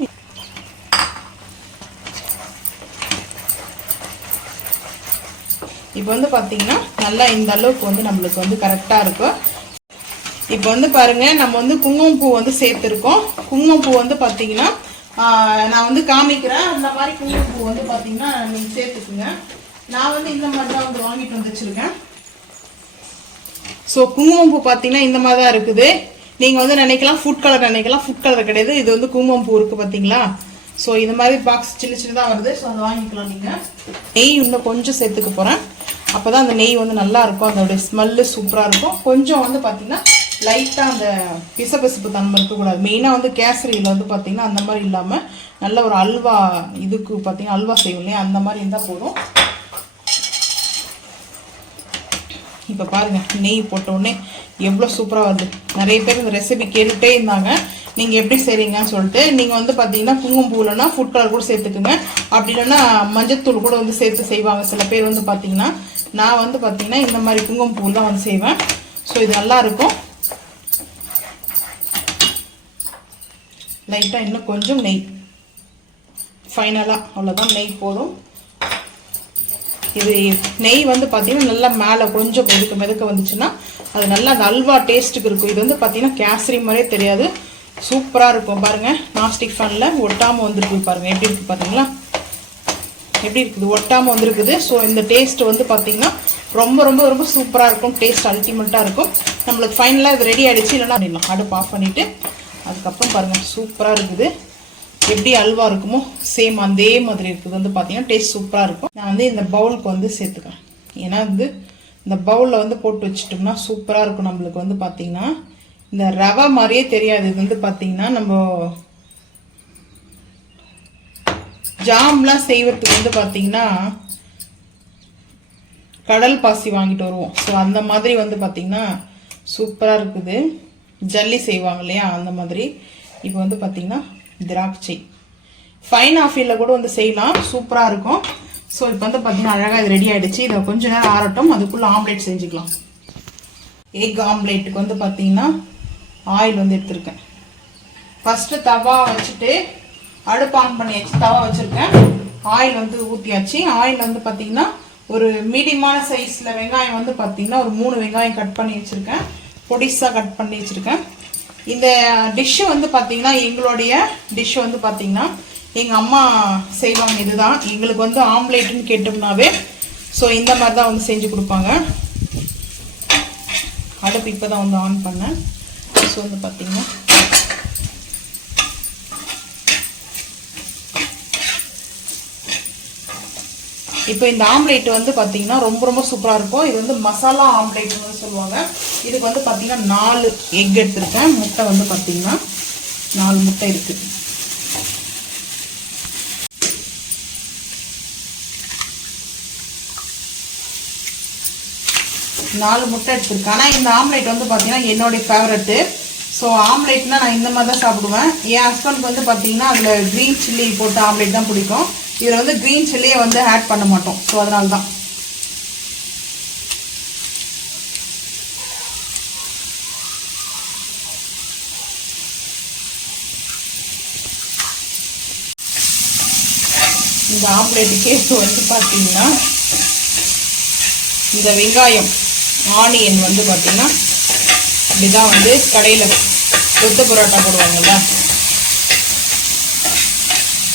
இப்போ வந்து பார்த்தீங்கன்னா நல்லா இந்த அளவுக்கு வந்து நம்மளுக்கு வந்து கரெக்டாக இருக்கும். இப்போ வந்து பாருங்கள் நம்ம வந்து குங்குமப்பூ வந்து சேர்த்துருக்கோம். குங்குமப்பூ வந்து பார்த்தீங்கன்னா நான் வந்து காமிக்கிறேன். அந்த மாதிரி குங்குமப்பூ வந்து பார்த்தீங்கன்னா நீங்கள் சேர்த்துக்குங்க. நான் வந்து இந்த மாதிரி தான் வந்து வாங்கிட்டு வந்து வச்சுருக்கேன். ஸோ குங்குமப்பூ பார்த்தீங்கன்னா இந்த மாதிரி தான் இருக்குது. நீங்கள் வந்து நினைக்கலாம் ஃபுட் கலர் கிடையாது. இது வந்து குங்குமப்பூ இருக்குது பார்த்தீங்களா? ஸோ இந்த மாதிரி பாக்ஸ் சின்னதாக வருது. ஸோ அதை வாங்கிக்கலாம். நீங்கள் நெய் இன்னும் கொஞ்சம் சேர்த்துக்க போகிறேன். அப்போ தான் அந்த நெய் வந்து நல்லா இருக்கும். அதோடைய ஸ்மெல்லு சூப்பராக இருக்கும். கொஞ்சம் வந்து பார்த்தீங்கன்னா லைட்டாக அந்த பிசப்பிசப்பு தன்மை இருக்கக்கூடாது. மெயினாக வந்து கேசரியில் வந்து பார்த்தீங்கன்னா அந்த மாதிரி இல்லாமல் நல்ல ஒரு அல்வா இதுக்கு பார்த்தீங்கன்னா அல்வா செய்வோம் இல்லையா? அந்த மாதிரி இருந்தால் போதும். இப்போ பாருங்கள் நெய் போட்டோடனே எவ்வளோ சூப்பராக வருது. நிறைய பேர் இந்த ரெசிபி கேட்டுகிட்டே இருந்தாங்க நீங்கள் எப்படி செய்கிறீங்கன்னு சொல்லிட்டு. நீங்கள் வந்து பார்த்தீங்கன்னா குங்குமப்பூ இல்லைன்னா ஃபுட் கலர் கூட சேர்த்துக்குங்க. அப்படி இல்லைன்னா மஞ்சத்தூள் கூட வந்து சேர்த்து செய்வாங்க சில பேர் வந்து பார்த்தீங்கன்னா. நான் வந்து பார்த்தீங்கன்னா இந்த மாதிரி குங்குமப்பூ தான் வந்து செய்வேன். ஸோ இது நல்லாயிருக்கும். லைட்டாக இன்னும் கொஞ்சம் நெய் ஃபைனலாக அவ்வளோதான். நெய் போதும். இது நெய் வந்து பார்த்தீங்கன்னா நல்லா மேலே கொஞ்சம் மெதுக்க வந்துச்சுன்னா அது நல்லா அந்த அல்வா டேஸ்ட்டுக்கு இருக்கும். இது வந்து பார்த்தீங்கன்னா கேசரி மாதிரியே தெரியாது, சூப்பராக இருக்கும். பாருங்கள், நான்ஸ்டிக் ஃபேனில் ஒட்டாமல் வந்துருக்கு பாருங்கள், எப்படி இருக்குது பார்த்தீங்களா, எப்படி இருக்குது, ஒட்டாமல் வந்துருக்குது. ஸோ இந்த டேஸ்ட் வந்து பார்த்தீங்கன்னா ரொம்ப ரொம்ப ரொம்ப சூப்பராக இருக்கும். டேஸ்ட் அல்டிமேட்டாக இருக்கும். நம்மளுக்கு ஃபைனலாக இது ரெடி ஆகிடுச்சு. இல்லைன்னா பண்ணிடலாம். அடுப்பு ஆஃப் பண்ணிவிட்டு அதுக்கப்புறம் பாருங்கள், சூப்பராக இருக்குது. எப்படி அல்வா இருக்குமோ சேம் அதே மாதிரி இருக்குது. வந்து பார்த்தீங்கன்னா டேஸ்ட் சூப்பராக இருக்கும். நான் வந்து இந்த பவுலுக்கு வந்து சேர்த்துக்கிறேன். ஏன்னா வந்து இந்த பவுலில் வந்து போட்டு வச்சுட்டோம்னா சூப்பராக இருக்கும். நம்மளுக்கு வந்து பார்த்தீங்கன்னா இந்த ரவை மாதிரியே தெரியாது. இது வந்து பார்த்தீங்கன்னா நம்ம ஜாம்லாம் செய்வதுக்கு வந்து பார்த்தீங்கன்னா கடல் பாசி வாங்கிட்டு வருவோம். ஸோ அந்த மாதிரி வந்து பார்த்தீங்கன்னா சூப்பராக இருக்குது. ஜல்லி செய்வாங்க இல்லையா, அந்த மாதிரி. இப்போ வந்து பார்த்தீங்கன்னா திராட்சை ஃபைன் ஆஃபீலில் கூட வந்து செய்யலாம், சூப்பராக இருக்கும். ஸோ இப்போ வந்து பார்த்தீங்கன்னா அழகாக இது ரெடி ஆகிடுச்சு. இதை கொஞ்ச நேரம் ஆறட்டும். அதுக்குள்ளே ஆம்லேட் செஞ்சுக்கலாம். எக் ஆம்லேட்டுக்கு வந்து பார்த்தீங்கன்னா ஆயில் வந்து எடுத்துருக்கேன். ஃபஸ்ட்டு தவா வச்சுட்டு அடுப்பு ஆன் பண்ணியாச்சு. தவா வச்சுருக்கேன். ஆயில் வந்து ஊற்றியாச்சு. ஆயில் வந்து பார்த்தீங்கன்னா ஒரு மீடியமான சைஸில் வெங்காயம் வந்து பார்த்தீங்கன்னா ஒரு 3 வெங்காயம் கட் பண்ணி வச்சுருக்கேன். பொடிசாக கட் பண்ணி வச்சுருக்கேன். இந்த டிஷ்ஷு வந்து பார்த்தீங்கன்னா எங்களுடைய டிஷ் வந்து பார்த்தீங்கன்னா எங்கள் அம்மா செய்வாங்க. இதுதான் எங்களுக்கு வந்து ஆம்லேட்டுன்னு கேட்டோம்னாவே ஸோ இந்த மாதிரி தான் வந்து செஞ்சு கொடுப்பாங்க. அடுப்பு இப்போ தான் வந்து ஆன் பண்ணேன். ஸோ வந்து பார்த்தீங்கன்னா இப்போ இந்த ஆம்லேட் வந்து பார்த்தீங்கன்னா ரொம்ப ரொம்ப சூப்பராக இருக்கும். இது வந்து மசாலா ஆம்லேட்னு சொல்லுவாங்க. இதுக்கு வந்து பார்த்தீங்கன்னா 4 எக் எடுத்துருக்கேன். முட்டை வந்து பார்த்தீங்கன்னா 4 முட்டை இருக்குது. நாலு முட்டை எடுத்துருக்கேன். ஆனால் இந்த ஆம்லேட் வந்து பார்த்தீங்கன்னா என்னுடைய ஃபேவரெட்டு. ஸோ ஆம்லேட்னா நான் இந்த மாதிரி தான் சாப்பிடுவேன். என் ஹஸ்பண்டுக்கு வந்து பார்த்தீங்கன்னா அதில் க்ரீன் சில்லி போட்டு ஆம்லேட் தான் பிடிக்கும். இதில் வந்து க்ரீன் சில்லியை வந்து ஆட் பண்ண மாட்டோம். ஸோ அதனால தான். இந்த ஆம்லேட்டுக்கே வந்து பார்த்தீங்கன்னா இந்த வெங்காயம் ஆனியன் வந்து பார்த்தீங்கன்னா இப்படிதான் வந்து கடையில் கொத்து பரோட்டா போடுவாங்கல்ல,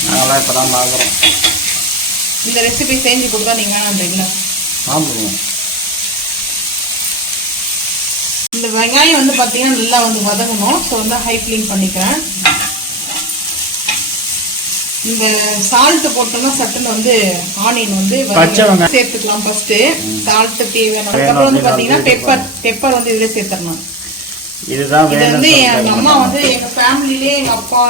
நாங்களாம் இப்போ தான் பார்க்குறோம். இந்த ரெசிபி செஞ்சு கொடுத்தா நீங்கள் வேணான்றீங்களா? ஆமாம். இந்த வெங்காயம் வந்து பார்த்தீங்கன்னா நல்லா வந்து வதங்கணும். ஸோ வந்து ஹை ஃப்ளேம் பண்ணிக்கிறேன். இந்த சால்ட் போட்டோம்னா சட்டுன்னு வந்து ஆனியன் வந்து சேர்த்துக்கலாம். ஃபர்ஸ்ட் சால்ட் தேவையான, அதுக்கப்புறம் வந்து பார்த்தீங்கன்னா பெப்பர் வந்து இதில் சேர்த்துடணும். இது வந்து எங்க அம்மா வந்து எங்க ஃபேமிலிலே எங்க அப்பா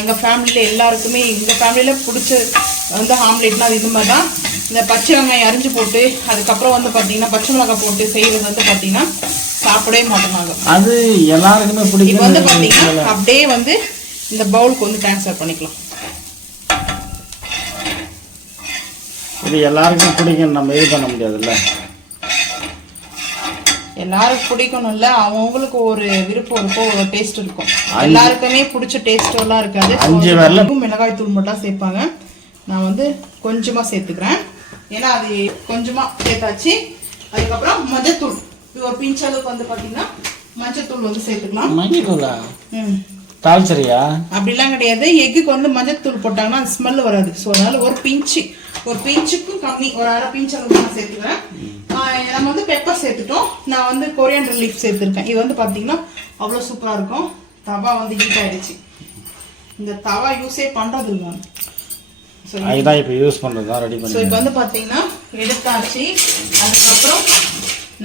எங்க ஃபேமிலியில எல்லாருக்குமே எங்க ஃபேமிலியில பிடிச்ச வந்து ஆம்லேட்னா அது இது மாதிரி தான். இந்த பச்சை வெங்காயம் அரிஞ்சு போட்டு அதுக்கப்புறம் வந்து பார்த்தீங்கன்னா பச்சை மிளகாய் போட்டு செய்வது வந்து பார்த்தீங்கன்னா சாப்பிடவே மாட்டோம். அது எல்லாருக்குமே பிடிக்கும். இப்போ வந்து பார்த்தீங்கன்னா அப்படியே வந்து இந்த பவுலுக்கு வந்து ட்ரான்ஸ்ஃபர் பண்ணிக்கலாம். இது எல்லாருக்கும் பிடிக்கும், நம்ம இது பண்ண முடியாதுல்ல. எல்லாருக்கும் பிடிக்கணும் இல்லை, அவங்களுக்கு ஒரு விருப்பம் இருக்கும், ஒரு டேஸ்ட் இருக்கும். எல்லாருக்குமே பிடிச்ச டேஸ்ட் எல்லாம் இருக்காது. 5 வரலும் மிளகாய் தூள் மட்டும் சேர்ப்பாங்க. நான் வந்து கொஞ்சமா சேர்த்துக்கிறேன். ஏன்னா அது கொஞ்சமா சேர்த்தாச்சு. அதுக்கப்புறம் மஞ்சத்தூள் ஒரு பிஞ்ச் அளவுக்கு வந்து பார்த்தீங்கன்னா மஞ்சத்தூள் வந்து சேர்த்துக்கலாம். மஞ்சத்தூளா? தாளிச்சரியா? அப்படிலாம் கிடையாது. எக்குக்கு வந்து மஞ்சத்தூள் போட்டாங்கன்னா அது ஸ்மெல் வராது. ஸோ அதனால ஒரு பிஞ்சுக்கும் கம்மி, ஒரு அரை பிஞ்ச் அளவுக்கு நான் சேர்த்துக்கிறேன். நம்ம வந்து பெப்பர் சேர்த்துட்டோம். நான் வந்து கொரியாண்டர் லீஃப் சேர்த்துருக்கேன். இது வந்து பார்த்தீங்கன்னா அவ்வளோ சூப்பராக இருக்கும். தவா வந்து ஹீட் ஆகிடுச்சு. இந்த தவா யூஸே பண்ணுறது நான் இப்போ யூஸ் பண்ணுறது தான் ரெடி பண்ணி. ஸோ இப்போ வந்து பார்த்தீங்கன்னா எடுத்தாச்சு. அதுக்கப்புறம்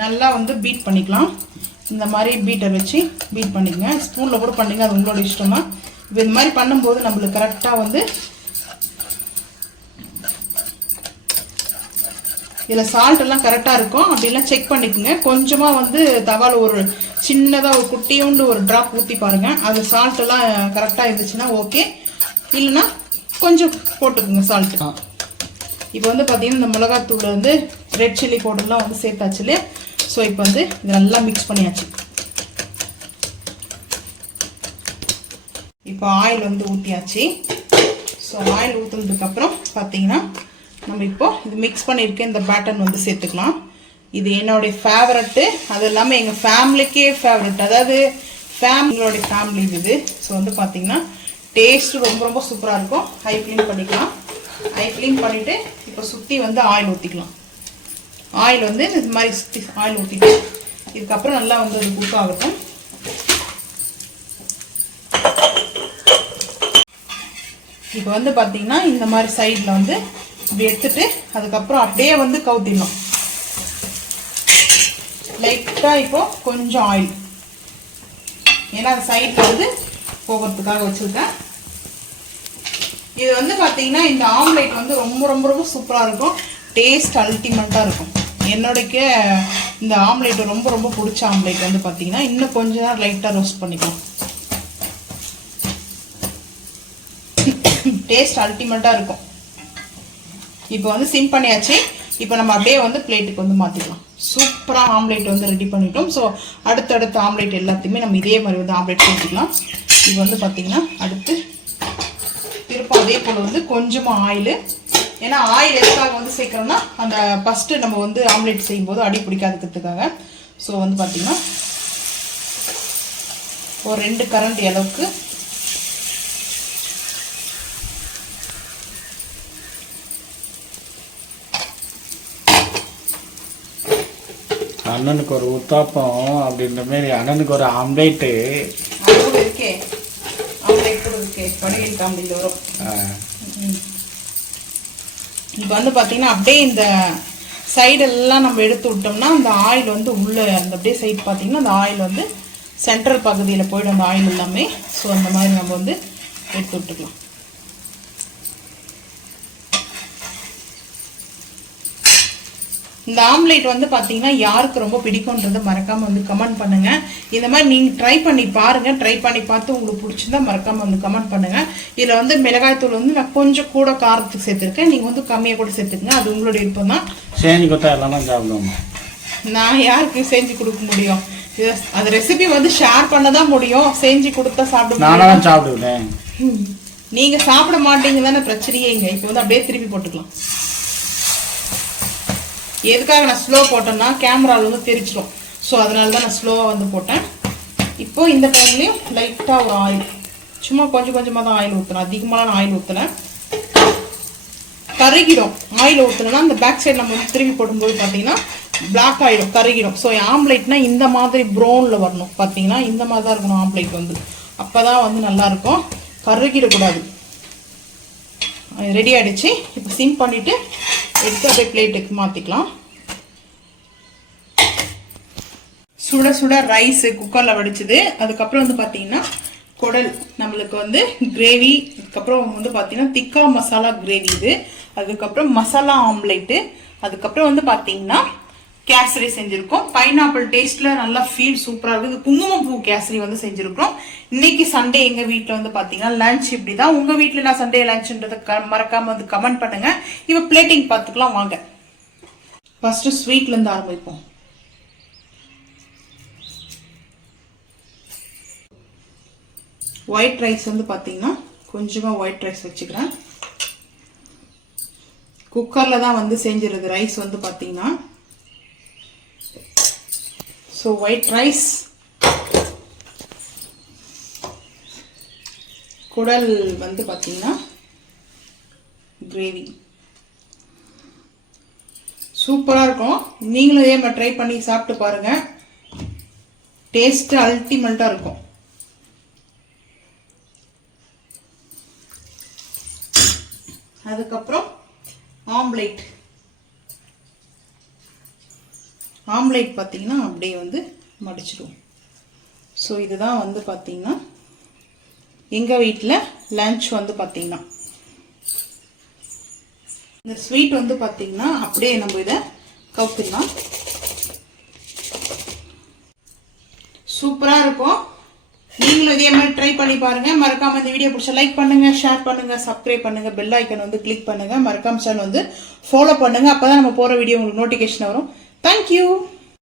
நல்லா வந்து பீட் பண்ணிக்கலாம். இந்த மாதிரி பீட்டர் வச்சு பீட் பண்ணிக்கங்க. ஸ்பூனில் கூட பண்ணிங்க, அது உங்களோட இஷ்டம் தான். இப்போ இந்த மாதிரி பண்ணும்போது நம்மளுக்கு கரெக்டாக வந்து இதில் சால்ட் எல்லாம் கரெக்டாக இருக்கும். அப்படிலாம் செக் பண்ணிக்கோங்க. கொஞ்சமாக வந்து தவாவில் ஒரு சின்னதாக ஒரு குட்டியோண்டு ஒரு ட்ராப் ஊற்றி பாருங்கள். அது சால்ட் எல்லாம் கரெக்டாக இருந்துச்சுன்னா ஓகே, இல்லைன்னா கொஞ்சம் போட்டுக்கோங்க சால்ட்டு. இப்போ வந்து பார்த்தீங்கன்னா இந்த மிளகாத்தூள் வந்து ரெட் சில்லி பவுடர்லாம் வந்து சேர்த்தாச்சு இல்லையா. ஸோ இப்போ வந்து இது நல்லா மிக்ஸ் பண்ணியாச்சு. இப்போ ஆயில் வந்து ஊற்றியாச்சு. ஸோ ஆயில் ஊற்றுனதுக்கப்புறம் பார்த்தீங்கன்னா நம்ம இப்போ இது மிக்ஸ் பண்ணியிருக்க இந்த பேட்டர்ன் வந்து சேர்த்துக்கலாம். இது என்னுடைய ஃபேவரட்டு, அது இல்லாமல் எங்கள் ஃபேமிலிக்கே ஃபேவரட், அதாவது ஃபேமிலியோடைய ஃபேமிலி இது. ஸோ வந்து பார்த்தீங்கன்னா டேஸ்ட்டு ரொம்ப ரொம்ப சூப்பராக இருக்கும். ஹை ஃப்ளேம் பண்ணிக்கலாம். ஹை ஃப்ளேம் பண்ணிவிட்டு இப்போ சுற்றி வந்து ஆயில் ஊற்றிக்கலாம். ஆயில் வந்து இது மாதிரி சுற்றி ஆயில் ஊற்றிட்டு இதுக்கப்புறம் நல்லா வந்து அது குக் ஆகட்டும். இப்போ வந்து பார்த்தீங்கன்னா இந்த மாதிரி சைடில் வந்து இப்படி எடுத்துட்டு அதுக்கப்புறம் அப்படியே வந்து கவுத்திடலாம். லைட்டாக இப்போ கொஞ்சம் ஆயில், ஏன்னா அந்த சைடில் வந்து போகிறதுக்காக வச்சுருக்கேன். இது வந்து பார்த்தீங்கன்னா இந்த ஆம்லேட் வந்து ரொம்ப ரொம்ப ரொம்ப சூப்பராக இருக்கும். டேஸ்ட் அல்டிமேட்டாக இருக்கும். என்னோடய இந்த ஆம்லேட் ரொம்ப ரொம்ப பிடிச்ச ஆம்லேட் வந்து பார்த்தீங்கன்னா இன்னும் கொஞ்ச நேரம் லைட்டாக ரோஸ்ட் பண்ணிக்கலாம். டேஸ்ட் அல்டிமேட்டாக இருக்கும். இப்போ வந்து சிம் பண்ணியாச்சு. இப்போ நம்ம அப்படியே வந்து பிளேட்டுக்கு வந்து மாற்றிக்கலாம். சூப்பராக ஆம்லேட் வந்து ரெடி பண்ணிட்டோம். ஸோ அடுத்தடுத்த ஆம்லேட் எல்லாத்தையுமே நம்ம இதே மாதிரி வந்து ஆம்லேட் ஊற்றிக்கலாம். இது வந்து பார்த்தீங்கன்னா அடுத்து திருப்பம் அதே போல் வந்து கொஞ்சமாக ஆயில், ஏன்னா ஆயில் எதுக்காக வந்து சேர்க்குறோம்னா அந்த ஃபஸ்ட்டு நம்ம வந்து ஆம்லேட் செய்யும்போது அடி பிடிக்காதுக்கிறதுக்காக. ஸோ வந்து பார்த்தீங்கன்னா ஒரு 2 கரண்டி அளவுக்கு அண்ணனுக்கு ஒரு உத்தாப்பம் அப்படின்ற மாதிரி அண்ணனுக்கு ஒரு ஆம்லேட்டு இருக்கே, ஆம்லேட் கூட இருக்கே, பனீர் ஆம்லேட் வரும். இப்போ வந்து பார்த்தீங்கன்னா அப்படியே இந்த சைடெல்லாம் நம்ம எடுத்து விட்டோம்னா அந்த ஆயில் வந்து உள்ளே அந்த அப்படியே சைடு பார்த்தீங்கன்னா அந்த ஆயில் வந்து சென்ட்ரல் பகுதியில் போய்டும் அந்த ஆயில் எல்லாமே. ஸோ அந்த மாதிரி நம்ம வந்து எடுத்து விட்டுக்கலாம். இந்த ஆம்லேட் வந்து பார்த்தீங்கன்னா யாருக்கு ரொம்ப பிடிக்கும்ன்றதை மறக்காமல் வந்து கமெண்ட் பண்ணுங்கள். இந்த மாதிரி நீங்கள் ட்ரை பண்ணி பாருங்கள். ட்ரை பண்ணி பார்த்து உங்களுக்கு பிடிச்சிருந்தா மறக்காமல் வந்து கமெண்ட் பண்ணுங்கள். இதில் வந்து மிளகாய்த்தூள் வந்து நான் கொஞ்சம் கூட காரத்துக்கு சேர்த்துருக்கேன். நீங்கள் வந்து கம்மியாக கூட சேர்த்துக்குங்க, அது உங்களுடைய விருப்பம் தான். செஞ்சு கொடுத்தா எல்லாம் சாப்பிடுவோம். நான் யாருக்கு செஞ்சு கொடுக்க முடியும்? அது ரெசிபி வந்து ஷேர் பண்ண தான் முடியும். செஞ்சு கொடுத்தா சாப்பிட நானும் சாப்பிடுவேன். நீங்கள் சாப்பிட மாட்டீங்க தானே பிரச்சனையே. இங்கே இப்போ வந்து அப்படியே திருப்பி போட்டுக்கலாம். எதுக்காக நான் ஸ்லோ போட்டேன்னா கேமராவில் வந்து தெரிச்சிடும். ஸோ அதனால தான் நான் ஸ்லோவாக வந்து போட்டேன். இப்போது இந்த டைம்லேயும் லைட்டாக ஒரு ஆயில், சும்மா கொஞ்சம் கொஞ்சமாக தான் ஆயில் ஊற்றணும், அதிகமான ஆயில் ஊற்றலை. கருகிடும். ஆயில் ஊற்றணும்னா அந்த பேக் சைடு நம்ம வந்து திருப்பி போடும்போது பார்த்தீங்கன்னா பிளாக் ஆகிடும், கருகிடும். ஸோ ஆம்லேட்னா இந்த மாதிரி ப்ரௌனில் வரணும். பார்த்தீங்கன்னா இந்த மாதிரி தான் இருக்கணும் ஆம்லேட் வந்து. அப்போ தான் வந்து நல்லாயிருக்கும், கருகிடக்கூடாது. ரெடி ஆகிடுச்சு. இப்போ சிம் பண்ணிவிட்டு எடுத்து அப்படியே பிளேட்டுக்கு மாற்றிக்கலாம். சுட சுட ரைஸ் குக்கரில் வடிச்சுது. அதுக்கப்புறம் வந்து பார்த்தீங்கன்னா குடல் நம்மளுக்கு வந்து கிரேவி, அதுக்கப்புறம் வந்து பார்த்தீங்கன்னா திக்கா மசாலா கிரேவி இது, அதுக்கப்புறம் மசாலா ஆம்லேட்டு, அதுக்கப்புறம் வந்து பார்த்தீங்கன்னா கேசரி செஞ்சுருக்கோம். பைனாப்பிள் டேஸ்ட்டில் நல்லா ஃபீல் சூப்பராக இருக்குது. குங்குமப்பூ கேசரி வந்து செஞ்சுருக்கோம். இன்னைக்கு சண்டே எங்கள் வீட்டில் வந்து பார்த்தீங்கன்னா லஞ்ச் இப்படி தான். உங்கள் வீட்டில் நான் சண்டே லஞ்சுன்றதை மறக்காமல் வந்து கமெண்ட் பண்ணுங்கள். இப்போ பிளேட்டிங் பார்த்துக்கலாம் வாங்க. ஃபஸ்ட்டு ஸ்வீட்லேருந்து ஆரம்பிப்போம். ஒயிட் ரைஸ் வந்து பார்த்தீங்கன்னா கொஞ்சமாக ஒயிட் ரைஸ் வச்சுக்கிறேன். குக்கரில் தான் வந்து செஞ்சிருது ரைஸ் வந்து பார்த்தீங்கன்னா. ஸோ ஒயிட் ரைஸ், குடல் வந்து பார்த்தீங்கன்னா கிரேவி சூப்பராக இருக்கும். நீங்களும் இதே மாதிரி ட்ரை பண்ணி சாப்பிட்டு பாருங்கள். டேஸ்ட்டு அல்டிமேட்டாக இருக்கும். அதுக்கப்புறம் ஆம்லேட். ஆம்லேட் பார்த்தீங்கன்னா அப்படியே வந்து மடிச்சிடுவோம். ஸோ இதுதான் வந்து பார்த்தீங்கன்னா எங்கள் வீட்டில் லன்ச் வந்து பார்த்தீங்கன்னா. இந்த ஸ்வீட் வந்து பார்த்தீங்கன்னா அப்படியே நம்ம இதை கவுத்திடலாம். சூப்பராக இருக்கும். நீங்களும் இதே மாதிரி ட்ரை பண்ணி பாருங்க. மறக்காம இந்த வீடியோ பிடிச்சா லைக் பண்ணுங்க, ஷேர் பண்ணுங்க, சப்ஸ்கிரைப் பண்ணுங்க, பெல் ஐக்கன் வந்து கிளிக் பண்ணுங்க, மறக்காம சேனல் வந்து ஃபாலோ பண்ணுங்க. அப்பதான் நம்ம போற வீடியோ உங்களுக்கு நோட்டிஃபிகேஷன் வரும். தேங்க்யூ.